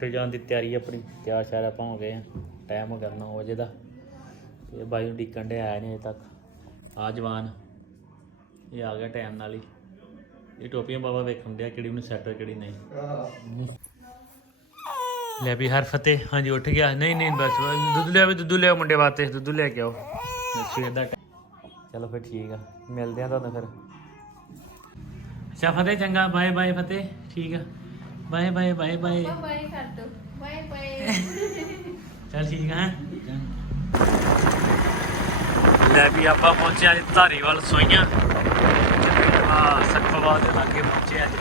ਕੰਮ ਜਾਣ ਦੀ ਤਿਆਰੀ ਆਪਣੀ। ਤਿਆਰ ਸ਼ਾਰ ਆਪਾਂ ਹੋ ਗਏ ਆ। ਟਾਈਮ ਹੋ ਗਿਆ 9 ਵਜੇ ਦਾ। ਤੇ ਬਾਈ ਨੂੰ ਡਿੱਕਣ ਦੇ ਆਇਆ ਨਹੀਂ ਅਜੇ ਤੱਕ। ਆ ਜਵਾਨ। ਇਹ ਆ ਗਿਆ ਟਾਈਮ ਨਾਲ ਹੀ। ਇਹ ਟੋਪੀਆਂ ਬਾਬਾ ਵੇਖਣ ਡਿਆ ਕਿਹੜੀ ਨੂੰ ਸੈੱਟ ਕਿਹੜੀ ਨਹੀਂ। ਲੈ ਵੀ ਹਰ ਫਤਿਹ। ਹਾਂਜੀ, ਉੱਠ ਗਿਆ। ਨਹੀਂ ਨਹੀਂ, ਬਸ ਦੁੱਧ ਲਿਆ ਵੀ, ਦੁੱਧ ਲਿਆ ਮੁੰਡੇ ਵਾਸਤੇ। ਦੁੱਧ ਲੈ ਕੇ ਆਓ। ਸਵੇਰ ਦਾ ਚਲੋ ਫਿਰ ਠੀਕ ਆ। ਮਿਲਦੇ ਆ ਤੁਹਾਨੂੰ ਫਿਰ। ਅੱਛਾ, ਫਤਿਹ ਚੰਗਾ। ਬਾਏ ਬਾਏ, ਫਤਿਹ। ਠੀਕ ਆ। Bye bye bye bye. Bye ਕਰ ਦੋ। Bye bye. ਚੱਲ ਠੀਕ ਆ ਹੈਂ? ਲੈ ਵੀ ਆਪਾਂ ਪਹੁੰਚੇ ਅੱਜ ਧਾਰੀਵਾਲ ਸੋਈਆਂ। ਆ ਸਖਵਾਲ ਦੇ ਲਾਗੇ ਪਹੁੰਚੇ ਅੱਜ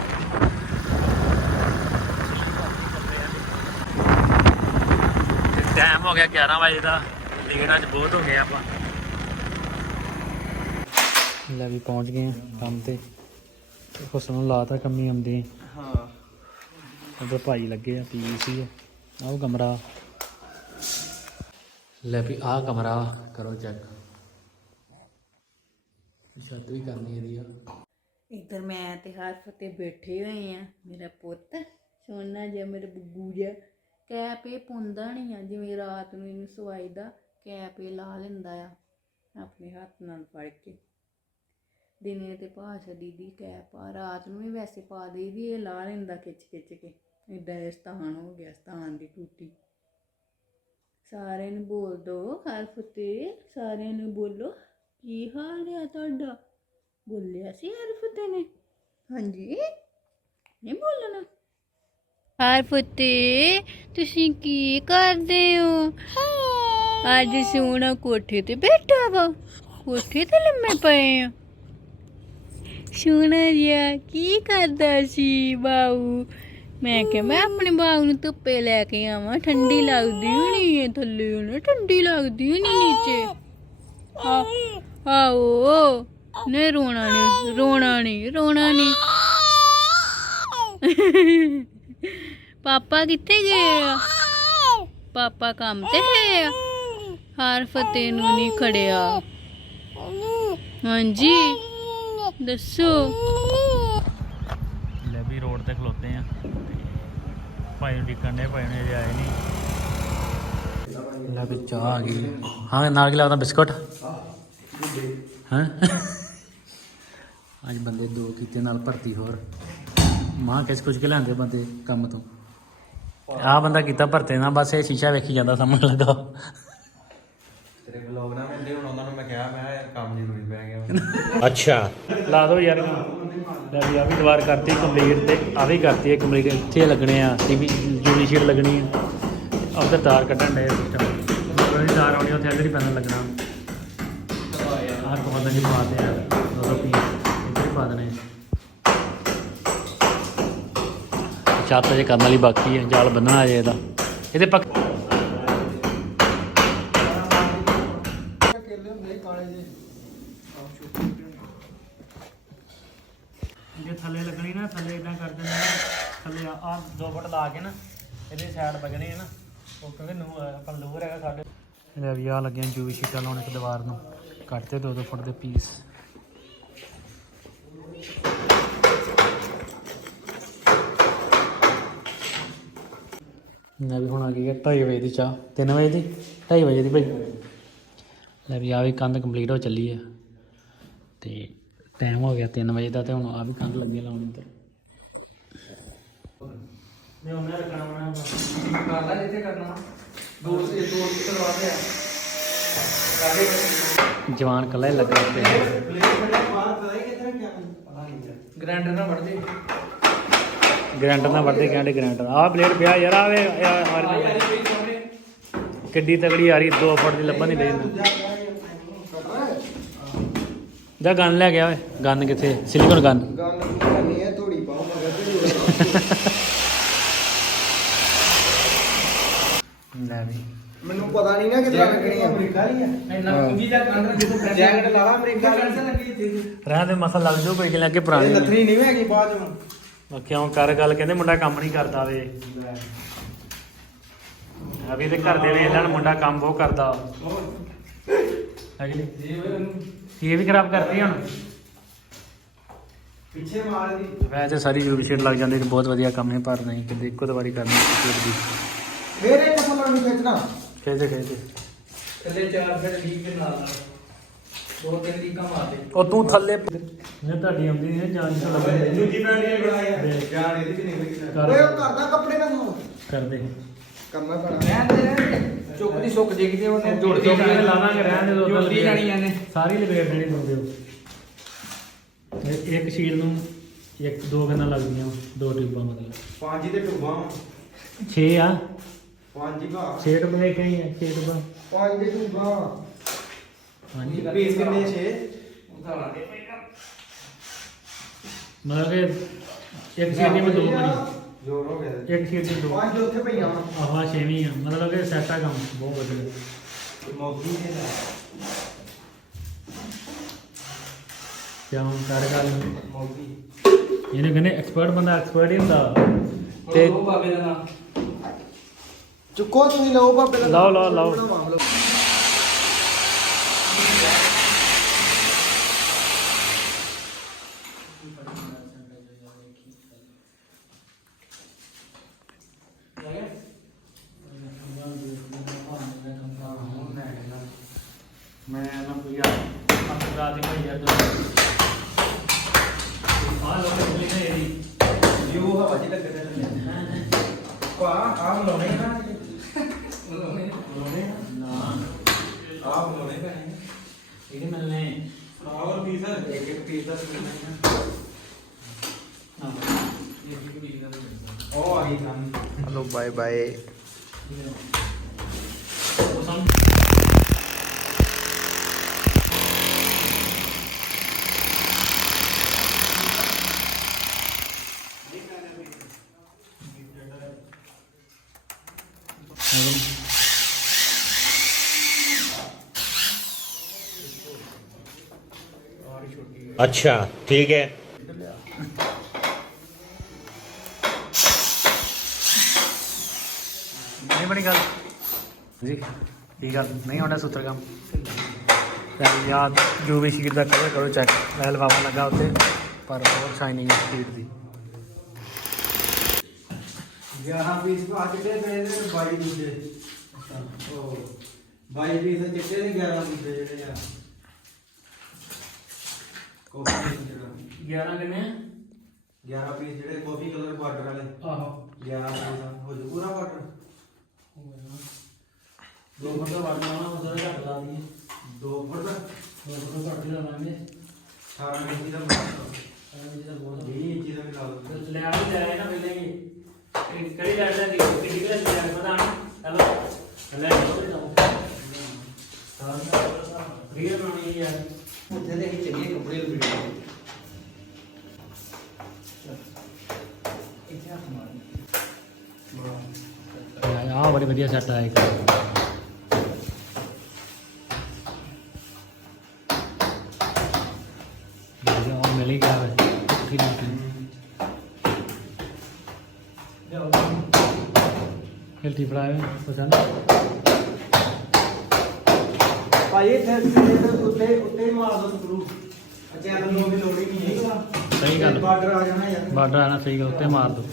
ਟਾਈਮ ਹੋ ਗਿਆ 11 ਵਜੇ ਦਾ। ਲੇਕਿਨ ਅੱਜ ਬਹੁਤ ਹੋ ਗਏ ਆਪਾਂ। ਲੈ ਵੀ ਪਹੁੰਚ ਗਏ ਆ ਕੰਮ ਤੇ। ਹੁਸਨ ਨੂੰ ਲਾਤਾ ਕੰਮੀ ਆਉਂਦੇ। ਹਾਂ ਉਧਰ ਭਾਈ ਲੱਗੇ ਆ ਪੀਵੀਸੀ ਆਹ ਕਮਰਾ। ਲੈ ਵੀ ਆਹ ਕਮਰਾ ਕਰੋ ਚੈੱਕ ਛੱਤ ਵੀ ਕਰਨੀ ਇਹਦੀ ਆ। ਇੱਧਰ ਮੈਂ ਤੇ ਹਰਫ ਤੇ ਬੈਠੇ ਹੋਏ ਆ ਮੇਰਾ ਪੁੱਤ। ਸੋਨਾ ਜਿਹਾ ਮੇਰਾ ਬੁੱਗੂ ਜਿਹਾ। ਕੈਪ ਇਹ ਪੁੰਦਾ ਨਹੀਂ ਆ ਜਿਵੇਂ ਰਾਤ ਨੂੰ ਇਹਨੂੰ ਸਵਾਈ ਦਾ ਕੈਪ ਇਹ ਲਾ ਲੈਂਦਾ ਆ ਆਪਣੇ ਹੱਥ ਨਾਲ ਫੜ ਕੇ। ਦਿਨੇ ਤੇ ਭਾਸ਼ਾ ਦੀਦੀ ਕੈਪ। ਆ ਰਾਤ ਨੂੰ ਵੀ ਵੈਸੇ ਪਾ ਦੇਈਦੀ ਇਹ ਲਾ ਲੈਂਦਾ ਖਿੱਚ ਖਿੱਚ ਕੇ। ਇਦਾਂ ਸਥਾਨ ਹੋ ਗਿਆ ਸਥਾਨ ਦੀ ਟੂਟੀ। ਸਾਰਿਆਂ ਨੂੰ ਬੋਲ ਦੋ ਹਰਫ ਤੇ ਸਾਰਿਆਂ ਨੂੰ ਬੋਲੋ ਕੀ ਹਾਲ ਹੈ ਤੁਹਾਡਾ? ਬੋਲਿਆ ਸੀ ਹਰਫਤੇ ਨੇ। ਹਾਂਜੀ। ਨਹੀਂ ਬੋਲਣਾ। ਹਰਫਤੇ ਤੁਸੀਂ ਕੀ ਕਰਦੇ ਹੋ? ਅੱਜ ਸੋਨਾ ਕੋਠੇ ਤੇ ਬੈਠਾ ਵਾ। ਕੋਠੇ ਤੇ ਲੰਮੇ ਪਏ ਆ। ਸੋਨਾ ਜਿਹਾ ਕੀ ਕਰਦਾ ਸੀ ਬਾਊ? ਮੈਂ ਕਿਹਾ, ਮੈਂ ਆਪਣੇ ਬਾਗ ਨੂੰ ਧੁੱਪੇ ਲੈ ਕੇ ਆਵਾਂ, ਠੰਡੀ ਲੱਗਦੀ ਹੋਣੀ ਹੈ ਥੱਲੇ ਉਹਨੇ ਠੰਡੀ ਲੱਗਦੀ ਹੋਣੀ ਨੀਚੇ। ਆ ਆਓ ਨਹੀਂ ਰੋਣਾ ਨਹੀਂ ਰੋਣਾ ਨਹੀਂ ਰੋਣਾ ਨਹੀਂ ਪਾਪਾ ਕਿੱਥੇ ਗਏ ਆ? ਪਾਪਾ ਕੰਮ ਤੇ ਗਏ ਆ? ਹਰ ਫਤਿਹ ਨੂੰ ਨਹੀਂ ਖੜਿਆ। ਹਾਂਜੀ, ਦੱਸੋ। ਲੈ ਵੀ ਰੋਡ ਤੇ ਖਲੋਤੇ ਆ। ਭਾਈ ਨੂੰ ਡਿੱਕਣ ਦੇ ਭਾਈ ਨੇ ਆਏ ਨਹੀਂ ਲੈ ਵੀ ਚਾਹ ਆ ਗਈ। ਹਾਂ ਨਾਲ ਕੀ ਲੱਗਦਾ ਬਿਸਕੁਟ? ਹਾਂ? ਅੱਜ ਬੰਦੇ ਦੋ ਕੀਤੇ ਨਾਲ ਭਰਤੀ ਹੋਰ। ਮਾਂ ਕਿਸ ਕੁਝ ਕੇ ਲੈਂਦੇ ਬੰਦੇ ਕੰਮ ਤੋਂ? ਆ ਬੰਦਾ ਕੀਤਾ ਭਰਤੇ ਨਾਲ ਬਸ ਇਹ ਸ਼ੀਸ਼ਾ ਵੇਖੀ ਜਾਂਦਾ ਸਾਹਮਣੇ ਲੱਗਾ ਤੇਰੇ ਵਲੌਗ ਨਾ ਮਿਲਦੇ ਹੁਣ ਉਹਨਾਂ ਨੂੰ ਮੈਂ ਕਿਹਾ ਮੈਂ ਕੰਮ ਜ਼ਰੂਰੀ ਪੈ ਗਿਆ। ਅੱਛਾ। ਲਾ ਦੋ ਯਾਰ। ਲੈ ਵੀ ਆ ਵੀ ਦੁਬਾਰ ਕਰਤੀ ਕੰਪਲੀਟ ਤੇ ਆ ਵੀ ਕਰਤੀ ਹੈ ਕੰਪਲੀਟ ਇੱਥੇ ਲੱਗਣੇ ਆ ਟੀਵੀ ਜੂਲੀ ਸ਼ੀਟ ਲੱਗਣੀ ਆ। ਆਪਦਾ ਤਾਰ ਕੱਢਣ ਦੇ ਸਿਸਟਮ ਜਿਹੜੀ ਤਾਰ ਆਉਣੀ ਉੱਥੇ ਇੱਧਰ ਹੀ ਪੈਨਲ ਲੱਗਣਾ। ਆਹ ਕੋਹਦਾਂ ਜੀ ਪਾ ਦੇ ਦੋ ਦੋ ਪੀਸ ਪਾ ਦੇਣੇ ਛੱਤ ਜੇ ਕਰਨ ਵਾਲੀ ਬਾਕੀ ਹੈ ਜਾਲ ਬੰਨਣਾ ਅਜੇ ਇਹਦਾ। ਇਹਦੇ ਪੱਕ ਕੇਲੇ ਹੁੰਦੇ ਕਾਲੇ ਜੇ ਜੇ ਥੱਲੇ ਲੱਗਣੀ ਨਾ, ਥੱਲੇ ਇਦਾਂ ਕਰ ਦਿੰਦੇ ਥੱਲੇ ਆ ਦੋ ਫੁੱਟ ਲਾ ਕੇ ਨਾ, ਇਹਦੇ ਸਾਈਡ ਵਗਣੇ ਆ ਨਾ, ਉਹ ਕਿਉਂਕਿ ਨੂੰ ਆਪਾਂ ਲੋਰ ਹੈਗਾ ਸਾਡੇ। ਇਹਦਾ ਵੀ ਆ ਲੱਗਿਆ ਜੂਵੀ ਸ਼ੀਟਾਂ ਲਾਉਣ ਇੱਕ ਦੀਵਾਰ ਨੂੰ। ਕੱਟਦੇ ਦੋ ਦੋ ਫੁੱਟ ਦੇ ਪੀਸ ਮੈਂ ਵੀ ਹੁਣ ਆ ਗਈ ਹੈ 2:30 ਵਜੇ ਦੀ ਚਾਹ। 3 ਵਜੇ ਦੀ? 2:30 ਵਜੇ ਦੀ ਭਾਈ। ਲੈ ਵੀ ਆ ਵੀ ਕੰਧ ਕੰਪਲੀਟ ਹੋ ਚੱਲੀ ਹੈ। ਤੇ ਟਾਈਮ ਹੋ ਗਿਆ 3 ਵਜੇ ਦਾ ਤੇ ਹੁਣ ਆ ਵੀ ਕੰਧ ਲੱਗੀ ਲਾਉਣ ਉੱਤੇ ਮੈਂ ਉਹਨਾਂ ਰੱਖਣਾ ਬਣਾ ਕਰਦਾ ਜਿੱਥੇ ਕਰਨਾ। ਦੋ ਸੇ ਦੋ ਕੀ ਕਰਵਾ ਦੇ ਆ। ਕਾਹਦੇ ਜਵਾਨ ਕੱਲਾ ਹੀ ਲੱਗਾ ਨਹੀਂ ਗ੍ਰੈਂਡਰ ਨਾਲ ਵੜਦੇ ਗ੍ਰੈਂਡਰ ਨਾਲ ਵੱਢਦੇ ਕਹਿੰਦੇ ਗ੍ਰੈਂਡਰ। ਆਹ ਪਲੇਟ ਪਿਆ ਯਾਰ ਆਵੇ ਕਿੱਡੀ ਤਗੜੀ ਆ ਰਹੀ 2 ਫੁੱਟ ਦੀ ਲੱਭਣ ਨਹੀਂ ਦੇ ਜਾ ਗਨ ਲੈ ਗਿਆ ਓਏ। ਗਨ ਕਿੱਥੇ? Silicon gun. ਗੱਲ ਨਹੀਂ ਹੈ ਥੋੜੀ ਪਾਉ ਮਗਰ ਤੇ ਲੈ ਵੀ। ਮੈਨੂੰ ਪਤਾ ਨਹੀਂ ਨਾ ਕਿੱਦਾਂ ਲੱਗਣੀ ਆ। ਅਮਰੀਕਾ ਲਈ ਆ। ਇੰਨਾ ਕੁੰਜੀ ਦਾ ਕੰਡਰ ਜਿੱਥੇ ਜੈਕਟ ਲਾ ਲਾ ਅਮਰੀਕਾ ਇੱਥੇ ਰਹਿਣ ਦੇ ਮਸਾ ਲੱਗ ਜਾਓ ਕੋਈ ਕਿ ਲੱਗੇ ਪੁਰਾਣੇ ਨਥਰੀ ਨਹੀਂ ਹੈਗੀ ਬਾਅਦ ਚ। ਕਿਉਂ ਕਰ ਗੱਲ ਕਹਿੰਦੇ ਮੁੰਡਾ ਕੰਮ ਨਹੀਂ ਕਰਦਾ ਵੇ। ਅਭੀ ਤੇ ਘਰ ਦੇ ਵੇਖ ਲੈਣ ਮੁੰਡਾ ਕੰਮ ਬਹੁਤ ਕਰਦਾ। ਇਹ ਵੀ ਖਰਾਬ ਕਰਤੀ ਹੁਣ। ਪਿੱਛੇ ਮਾਰ ਦੀ। ਵੈਸੇ ਸਾਰੀ ਯੂਵੀ ਸ਼ੀਟ ਲੱਗ ਜਾਂਦੀ ਤੇ ਬਹੁਤ ਵਧੀਆ ਕੰਮ ਹੈ ਪਰ ਨਹੀਂ ਕਿਤੇ ਇੱਕੋ ਵਾਰੀ ਕਰਨੀ ਸ਼ੀਟ ਦੀ। ਫੇਰ ਇਹ ਕਸਮ ਨਹੀਂ ਖਿੱਚਣਾ ਖੇਦੇ ਖੇਦੇ ਥੱਲੇ ਚਾਰ ਫਿਰ ਲੀਕ ਦੇ ਨਾਲ ਨਾਲ। ਦੋ ਤਿੰਨ ਲੀਕਾਂ ਮਾਰਦੇ ਉਹ ਤੂੰ ਥੱਲੇ ਇਹ ਤੁਹਾਡੀ ਆਉਂਦੀ ਹੈ ਜਾਨ ਦੂਜੀ ਬੈਠ ਕੇ ਬਣਾਇਆ ਜਾਨ ਇਹਦੀ ਵੀ ਨਿਕਲ ਗਈ। ਓਏ ਉਹ ਕਰਦਾ ਕੱਪੜੇ ਦਾ ਨੂੰ ਕਰਦੇ। ਕਰਨਾ ਪੈਣਾ। ਰਹਿਣ ਦੇ। ਚੁੱਕ ਦੀ ਸੁੱਕ ਜੇਗੀ ਤੇ ਉਹਨੇ। ਜੁੜਦੀ ਜਾਣੀ। ਲਾਵਾਂਗੇ ਰਹਿਣ ਦੇ ਦੋ ਜੁੜਦੀ ਜਾਣੀ। ਇਹਨੇ ਸਾਰੀ ਲਪੇਟ ਦੇਣੀ ਬੰਦੇ ਉਹ ਇਹ ਇੱਕ ਸ਼ੀਟ ਨੂੰ ਇੱਕ ਦੋ ਗੰਨਾਂ ਲੱਗਦੀਆਂ ਦੋ ਟਿਊਬਾਂ ਮਤਲਬ। ਪੰਜ ਹੀ ਤੇ ਟੁੱਬਾਂ 6 ਆ। ਪੰਜ ਹੀ ਘਾ 6 ਟੁੱਬੇ ਕਈ ਆ 6 ਟੁੱਬਾਂ ਪੰਜ ਹੀ ਟੁੱਬਾਂ ਹਾਂਜੀ ਪੀਸ ਕਿੰਨੇ 6 ਮਤਲਬ ਕਿ ਇੱਕ ਸ਼ੀਟ ਦੀ ਮੈਂ ਦੋ ਬਣੀ ਜੋਰ ਹੋ ਗਿਆ ਇੱਕ ਸ਼ੀਟ ਦੀ ਦੋ। ਪੰਜ ਉੱਥੇ ਪਈਆਂ ਵਾ। ਆਹਾ ਛੇਵੀਂ ਆ। ਮਤਲਬ ਕਿ ਸੈਟ ਆ ਕੰਮ। ਬਹੁਤ ਵਧੀਆ। ਮੌਕੀ ਦੇ ਕਿਉਂ ਕਰ ਗੱਲ? ਮੌਕੀ ਇਹਨੇ ਕਹਿੰਦੇ ਐਕਸਪਰਟ ਬੰਦਾ ਐਕਸਪਰਟ ਹੀ ਹੁੰਦਾ। ਤੇ ਉਹ ਬਾਬੇ ਦਾ ਨਾਮ। ਚੁੱਕੋ ਤੁਸੀਂ ਲਓ ਬਾਬੇ ਦਾ ਲਓ, ਲਓ, ਲਓ। ਲਓ ਮੈਂ ਨਾ ਕੋਈ ਆ ਆਪਣਾ ਦੀ ਭਾਈ ਯਾਰ ਦੋ ਆ ਲੋਕ ਨੇ ਇਹਦੀ ਵਿਊ ਹਵਾ ਜੀ ਲੱਗੇ ਨੇ ਪਾ ਆ ਮਲਾਉਣੇ ਨਾ ਮਲਾਉਣੇ ਨਾ ਆ ਮਲਾਉਣੇ ਪੈਣੇ ਇਹਦੇ ਮਿਲਨੇ ਹੋਰ ਪੀਸ ਇੱਕ ਇੱਕ ਪੀਸ ਦਾ ਕਿੰਨਾ ਹਾਂ ਉਹ ਆਈ ਕੰਮ ਹਲੋ ਬਾਏ ਬਾਏ ਉਹ ਸਮ ਅੱਛਾ ਠੀਕ ਹੈ। ਨਹੀਂ ਬਣੀ ਗੱਲ। ਜੀ ਠੀਕ ਗੱਲ ਨਹੀਂ ਹੋਣਾ ਸੂਤਰ ਕੰਮ। ਤੇ ਯਾਦ ਜੋ ਵੀ ਸ਼ੀਟ ਦਾ ਕਲਰ ਕਰੋ ਚੈੱਕ ਮੈਂ ਲਵਾਵਾ ਲੱਗਾ ਉੱਤੇ ਪਰ ਬਹੁਤ ਸ਼ਾਈਨਿੰਗ ਹੈ ਦੀ। ਯਾਹਾਂ ਵੀ ਇਸ ਕੋ ਅੱਗੇ ਪਏ ਨੇ 22 ਦੂਜੇ ਉਹ 22 ਵੀ ਇਸ ਚਿੱਟੇ ਨੇ 11 ਦੂਜੇ ਜਿਹੜੇ ਆ। 11 ਕਿੰਨੇ 11 ਪੀਸ ਜਿਹੜੇ ਕਾਫੀ ਕਲਰ ਬਾਰਡਰ ਵਾਲੇ ਆਹੋ 11 ਪੀਸ ਹੋ ਜੂ ਪੂਰਾ ਬਾਰਡਰ ਦੋ ਫੁੱਟ ਦਾ ਵੜਨਾ ਵਾ ਉਹਦਾ ਘੱਟ ਲਾ ਦਈਏ 2 ਫੁੱਟ ਦਾ ਦੋ ਫੁੱਟ ਘੱਟ ਹੀ ਲਾਵਾਂਗੇ 18 ਇੰਚੀ ਦਾ ਬਣਾ ਸਾਰਾ ਜਿਹੜਾ ਬਹੁਤ 20 ਇੰਚੀ ਦਾ ਵੀ ਲਾ ਦੋ ਲੈ ਆਣੀ ਲੈ ਨਾ ਪਹਿਲਾਂ ਹੀ ਇਹ ਕਿਹੜੀ ਲੈ ਲੈ ਦੀ ਕਿਹੜੀ ਕਿਹੜੀ ਲੈ ਪਤਾ ਨਾ ਚਲੋ ਲੈ ਲਓ ਜਾਓ ਸਾਰਾ ਰੀਅਲ ਬਣਾਉਣੀ ਹੈ ਯਾਰ ਉੱਥੇ ਦੇ ਹੀ ਚੱਲੀਏ ਕੱਪੜੇ ਲਪੇਟ ਇੱਥੇ ਹੱਥ ਮਾਰ। ਆ ਬੜੀ ਵਧੀਆ ਸੈੱਟ ਆਇਆ ਇੱਕ। ਮਿਲ ਹੀ ਗਿਆ ਵੇ ਕੀ ਨਹੀਂ ਖੇਲਤੀ ਫੜਾਏ ਪਸੰਦ? ਭਾਈ ਇੱਥੇ ਉੱਤੇ ਉੱਤੇ ਹੀ ਮਾਰ ਦੋ ਸਕਰੂ ਚੈਨਲ ਨੂੰ ਵੀ ਲੋੜ ਹੀ ਨਹੀਂ ਹੈ ਸਹੀ ਗੱਲ। ਬਾਰਡਰ ਆ ਜਾਣਾ ਯਾਰ। ਬਾਰਡਰ ਆਣਾ ਸਹੀ ਗੱਲ ਉੱਤੇ ਮਾਰ ਦੋ।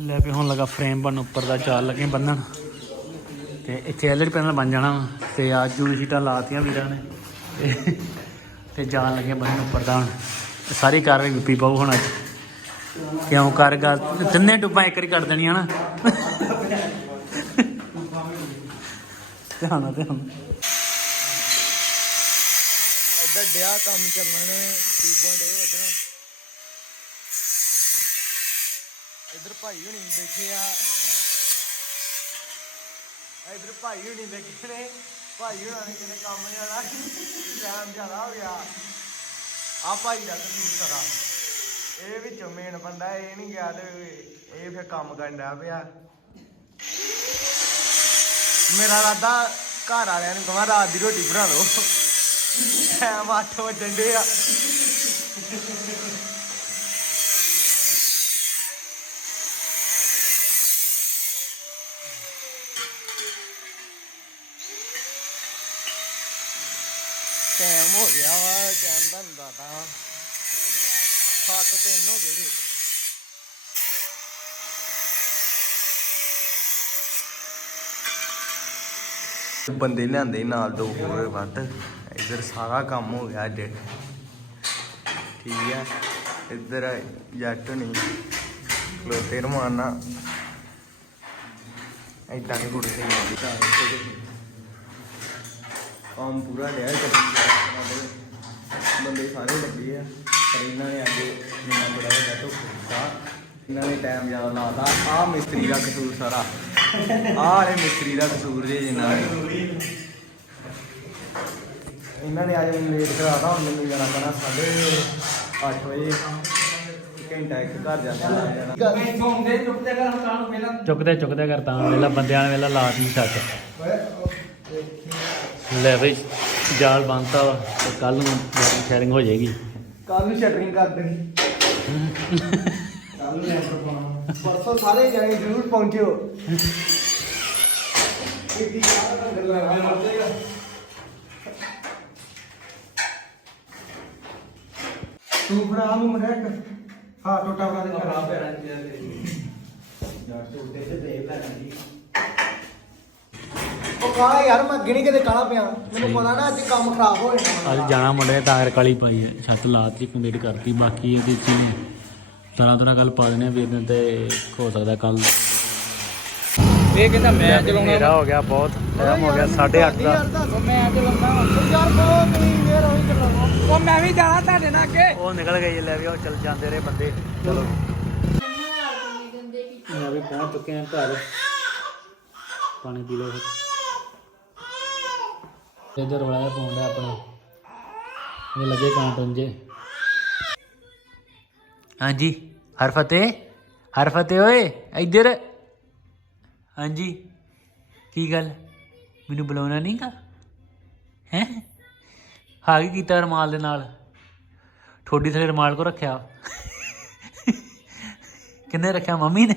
ਲੈ ਵੀ ਹੁਣ ਲਗਾ ਫਰੇਮ ਬਣ ਉੱਪਰ ਦਾ ਚਾਲ ਲੱਗੇ ਬੰਨਣ। ਤੇ ਇੱਥੇ ਐਲਈਡੀ ਪੈਨਲ ਬਣ ਜਾਣਾ ਤੇ ਆ ਜੂ ਸ਼ੀਟਾਂ ਲਾਤੀਆਂ ਵੀਰਾਂ ਨੇ। ਤੇ- ਜਾਣ ਲੱਗੇ ਬੰਨਣ ਉੱਪਰ ਦਾ ਹੁਣ। ਸਾਰੀ ਕਾਰਵਾਈ ਵਿਪੀ ਪਾਉ ਹੁਣ ਅੱਜ। ਕਿਉਂ ਕਰ ਗਾ ਤਿੰਨੇ ਟੁੱਬਾਂ ਇੱਕ ਵਾਰੀ ਕੱਢ ਦੇਣੀਆਂ ਨਾ। ਧਿਆਨ ਨਾਲ, ਧਿਆਨ ਇੱਧਰ ਡਿਆ ਕੰਮ ਚੱਲਣ ਟੀਬਾਂ ਡੇ ਵੱਢਣਾ ਇੱਧਰ ਭਾਈ ਹੁਣੀ ਬੈਠੇ ਆ। ਇੱਧਰ ਭਾਈ ਹੁਣੀ ਬੈਠੇ ਨੇ। ਭਾਈ ਹੁਣਾਂ ਨੇ ਕਿਤੇ ਕੰਮ ਜਾਣਾ। ਟਾਈਮ ਜ਼ਿਆਦਾ ਹੋ ਗਿਆ। ਆ ਭਾਈ ਦਾ ਤਸਵੀਰ ਸਰਾ ਇਹ ਵਿੱਚੋਂ ਮੇਨ ਬੰਦਾ ਇਹ ਨਹੀਂ ਗਿਆ ਤੇ ਇਹ ਫਿਰ ਕੰਮ ਕਰਨ ਡਿਆ ਪਿਆ। ਮੇਰਾ ਰਾਦਾ ਘਰ ਵਾਲਿਆਂ ਨੂੰ ਕਹਾਂ, ਰਾਤ ਦੀ ਰੋਟੀ ਬਣਾ ਲਓ। ਟਾਈਮ 8 ਵਜਣ ਦੇ ਆ। ਟਾਈਮ ਹੋ ਗਿਆ ਵਾ, ਟਾਈਮ ਦਾ ਪਤਾ। ਸੱਤ ਤਿੰਨ ਹੋ ਗਏ ਜੀ। ਬੰਦੇ ਲਿਆਂਦੇ ਨਾਲ ਦੋ ਹੋਰ ਵੱਧ। ਇੱਧਰ ਸਾਰਾ ਕੰਮ ਹੋ ਗਿਆ ਅੱਜ। ਠੀਕ ਹੈ। ਇੱਧਰ ਜੱਟ ਨਹੀਂ ਖਲੋਤੇ ਰਮਾਨਾ। ਏਦਾਂ ਨਹੀਂ ਕੁੜੀ ਸਹੀ ਕੰਮ ਪੂਰਾ ਲਿਆ ਬੰਦੇ ਸਾਰੇ ਲੱਗੇ ਆ। ਪਰ ਇਹਨਾਂ ਨੇ ਅੱਜ ਮੈਨੂੰ ਬੜਾ ਵੱਡਾ ਧੋਖਾ ਦਿੱਤਾ ਇਹਨਾਂ ਨੇ ਟਾਈਮ ਜ਼ਿਆਦਾ ਲਾਤਾ ਆ ਮਿਸਤਰੀ ਦਾ ਕਸੂਰ ਸਾਰਾ। ਆਹ ਵਾਲੇ ਮਿਸਤਰੀ ਦਾ ਕਸੂਰ ਜੇ ਜਿੰਨਾ ਇਹਨਾਂ ਨੇ ਅੱਜ ਮੈਨੂੰ ਲੇਟ ਕਰਾਤਾ ਹੁਣ ਮੈਨੂੰ ਜਾਣਾ ਪੈਣਾ 8:30 ਵਜੇ। ਘੰਟਾ ਇੱਕ ਘਰ ਜਾਂਦਾ ਚੁੱਕਦੇ ਚੁੱਕਦੇ ਕਰਤਾ ਵੇਲਾ ਬੰਦਿਆਂ ਨੇ ਵੇਲਾ ਲਾਤ ਨਹੀਂ ਛੱਤ ਲੈ ਬਈ ਜਾਲ ਬੰਨਤਾ ਵਾ ਤੇ ਕੱਲ ਨੂੰ ਸ਼ੇਅਰਿੰਗ ਹੋ ਜਾਏਗੀ। ਕੱਲ ਨੂੰ ਸ਼ਟਰਿੰਗ ਕਰ ਦੇਣੀ। ਕੱਲ ਨੂੰ ਲੈਂਟਰ ਪਾਉਣਾ। ਪਰਸੋਂ ਸਾਰੇ ਜਾਣੇ ਜ਼ਰੂਰ ਪਹੁੰਚਿਓ। ਕਿੱਡੀ ਕਾਹ ਦਾ ਗੱਲ ਹੈ ਤੂੰ ਫੜਾ ਨੂੰ ਮੁੰਡਾ ਹਾਂ, ਟੋਟਾ ਫੜਾ ਦੇ। ਖਰਾਬ ਪੈਣਾ ਯਾਰ ਤੂੰ ਤੇ ਤੇ ਦੇਖ ਲੈ ਜੀ ਉਹ ਕਾਲਾ ਯਾਰ ਮੈਂ ਅੱਗੇ ਨਹੀਂ ਕਦੇ ਕਾਲਾ ਪਿਆ। ਮੈਨੂੰ ਪਤਾ ਨਾ ਅੱਜ ਕੰਮ ਖਰਾਬ ਹੋ ਜਾਣਾ। ਅੱਜ ਜਾਣਾ ਮੁੰਡੇ ਨੇ ਕਾਲੀ ਪਾਈ ਹੈ। ਛੱਤ ਲਾਤ ਕੰਪਲੀਟ ਕਰਤੀ ਬਾਕੀ ਇਹਦੇ ਚ ਹੀ ਤਰ੍ਹਾਂ ਤਰ੍ਹਾਂ ਕੱਲ ਪਾ ਦੇਣੇ ਵੀਰ ਨੇ ਤੇ ਹੋ ਸਕਦਾ ਕੱਲ ਇਹ ਕਹਿੰਦਾ ਮੈਂ ਹਨੇਰਾ ਹੋ ਗਿਆ ਬਹੁਤ ਟਾਈਮ ਹੋ ਗਿਆ 8:30 ਦਾ। ਮੈਂ ਚਲਾਉਂਦਾ ਯਾਰ ਬਹੁਤ ਨਹੀਂ ਯਾਰ ਉਹੀ ਚਲਾਉਂਦਾ ਉਹ ਮੈਂ ਵੀ ਜਾਣਾ ਤੁਹਾਡੇ ਨਾਲ ਅੱਗੇ। ਉਹ ਨਿਕਲ ਗਏ ਲੈ ਵੀ ਉਹ ਚੱਲ ਜਾਂਦੇ ਰਹੇ ਬੰਦੇ। ਚਲੋ। ਮੈਂ ਵੀ ਪਹੁੰਚ ਚੁੱਕੇ ਹਾਂ ਘਰ। ਪਾਣੀ ਪੀ ਲਓ ਫਿਰ। ਇੱਧਰ ਰੋਲਾ ਜਿਹਾ ਪਾਉਣ ਡਿਆ ਆਪਣਾ। ਇਹ ਲੱਗੇ ਕਾਂਟਨ ਜੇ। ਹਾਂਜੀ, ਹਰਫਤੇ ਹਰਫਤੇ ਓਏ, ਇੱਧਰ। ਹਾਂਜੀ, ਕੀ ਗੱਲ? ਮੈਨੂੰ ਬੁਲਾਉਣਾ ਨਹੀਂਗਾ ਹੈ? ਹਾਂ ਕੀ ਕੀਤਾ ਰਮਾਲ ਦੇ ਨਾਲ। ਠੋਡੀ ਥਲੇ ਰਮਾਲ ਕੋ ਰੱਖਿਆ। ਕਿੰਨੇ ਰੱਖਿਆ ਮੰਮੀ ਨੇ?